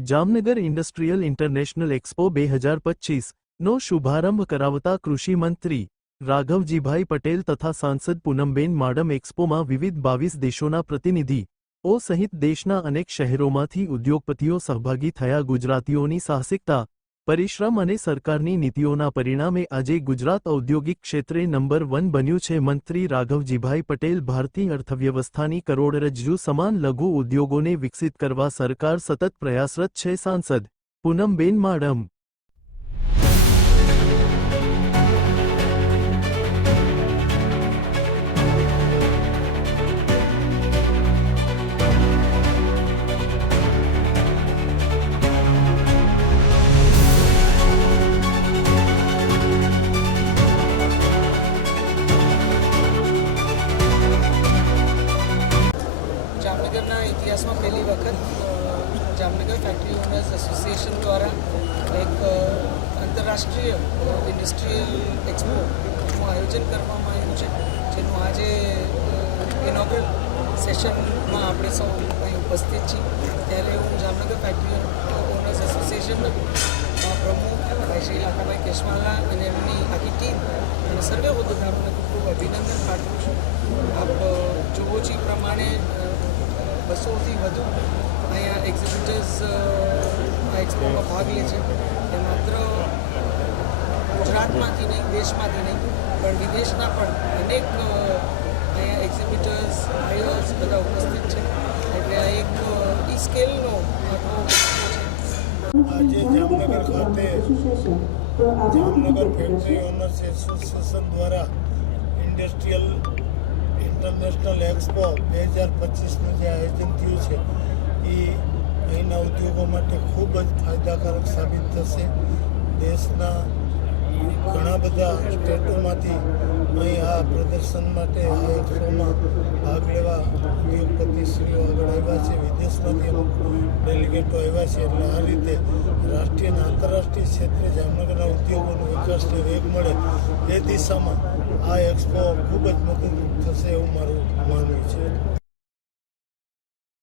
Jamnagar industrial international expo બે હજાર પચીસ નો શુભારંભ કરાવતા કૃષિ મંત્રી રાઘવજીભાઈ પટેલ તથા સાંસદ પૂનમબેન માડમ એક્સપોમાં વિવિધ બાવીસ દેશોના પ્રતિનિધિ ઓ સહિત દેશના અનેક શહેરોમાંથી ઉદ્યોગપતિઓ સહભાગી થયા ગુજરાતીઓની સાહસિકતા પરિશ્રમ અને સરકારની નીતિઓના પરિણામે આજે ગુજરાત ઔદ્યોગિક ક્ષેત્રે નંબર વન બન્યું છે. મંત્રી રાઘવજીભાઈ પટેલ ભારતીય અર્થવ્યવસ્થાની કરોડરજ્જુ સમાન લઘુ ઉદ્યોગોને વિકસિત કરવા સરકાર સતત પ્રયાસરત છે. સાંસદ પૂનમબેન માડમ ઇતિહાસમાં પહેલી વખત જામનગર ફેક્ટરી ઓનર્સ એસોસિએશન દ્વારા એક આંતરરાષ્ટ્રીય ઇન્ડસ્ટ્રીયલ એક્સપોનું આયોજન કરવામાં આવ્યું છે. જેનું આજે ઇનોગ્રલ સેશનમાં આપણે સૌ અહીં ઉપસ્થિત છીએ. ત્યારે હું જામનગર ફેક્ટરી ઓનર્સ એસોસિએશનના પ્રમુખ શ્રી લાખાભાઈ કેશવાલા અને એમની આખી ટીમ અને સર્વે હોદ્દેદારોને ખૂબ ખૂબ અભિનંદન પાઠવું છું. આપ જુઓ છો પ્રમાણે બસોથી વધુ અહીંયા એક્ઝિબિટર્સ આ એક્સપોમાં ભાગ લે છે. એ માત્ર ગુજરાતમાંથી નહીં, દેશમાંથી નહીં, પણ વિદેશના પણ અનેક અહીંયા એક્ઝિબિટર્સ બાયર્સ બધા ઉપસ્થિત છે. એટલે આ એક ઈ સ્કેલનો આજે જામનગર ખાતે જામનગર ફેક્ટરી ઓનર્સ એસોસિએશન દ્વારા ઇન્ડસ્ટ્રીયલ ઇન્ટરનેશનલ એક્સપો બે હજાર પચીસનું જે આયોજન થયું છે, એ અહીંના ઉદ્યોગો માટે ખૂબ જ ફાયદાકારક સાબિત થશે. દેશના ઘણા બધા સ્ટેટોમાંથી અહીં આ પ્રદર્શન માટે આ એક્સપોમાં ભાગ લેવા ઉદ્યોગપતિશ્રીઓ આગળ આવ્યા છે. વિદેશમાંથી અમુક ડેલિગેટો આવ્યા છે. એટલે આ રીતે રાષ્ટ્રીય અને આંતરરાષ્ટ્રીય ક્ષેત્રે જામનગરના ઉદ્યોગોનો વિકાસને વેગ મળે એ દિશામાં આ એક્સપો ખૂબ જ મદદરૂપ થશે એવું મારું માનવું છે.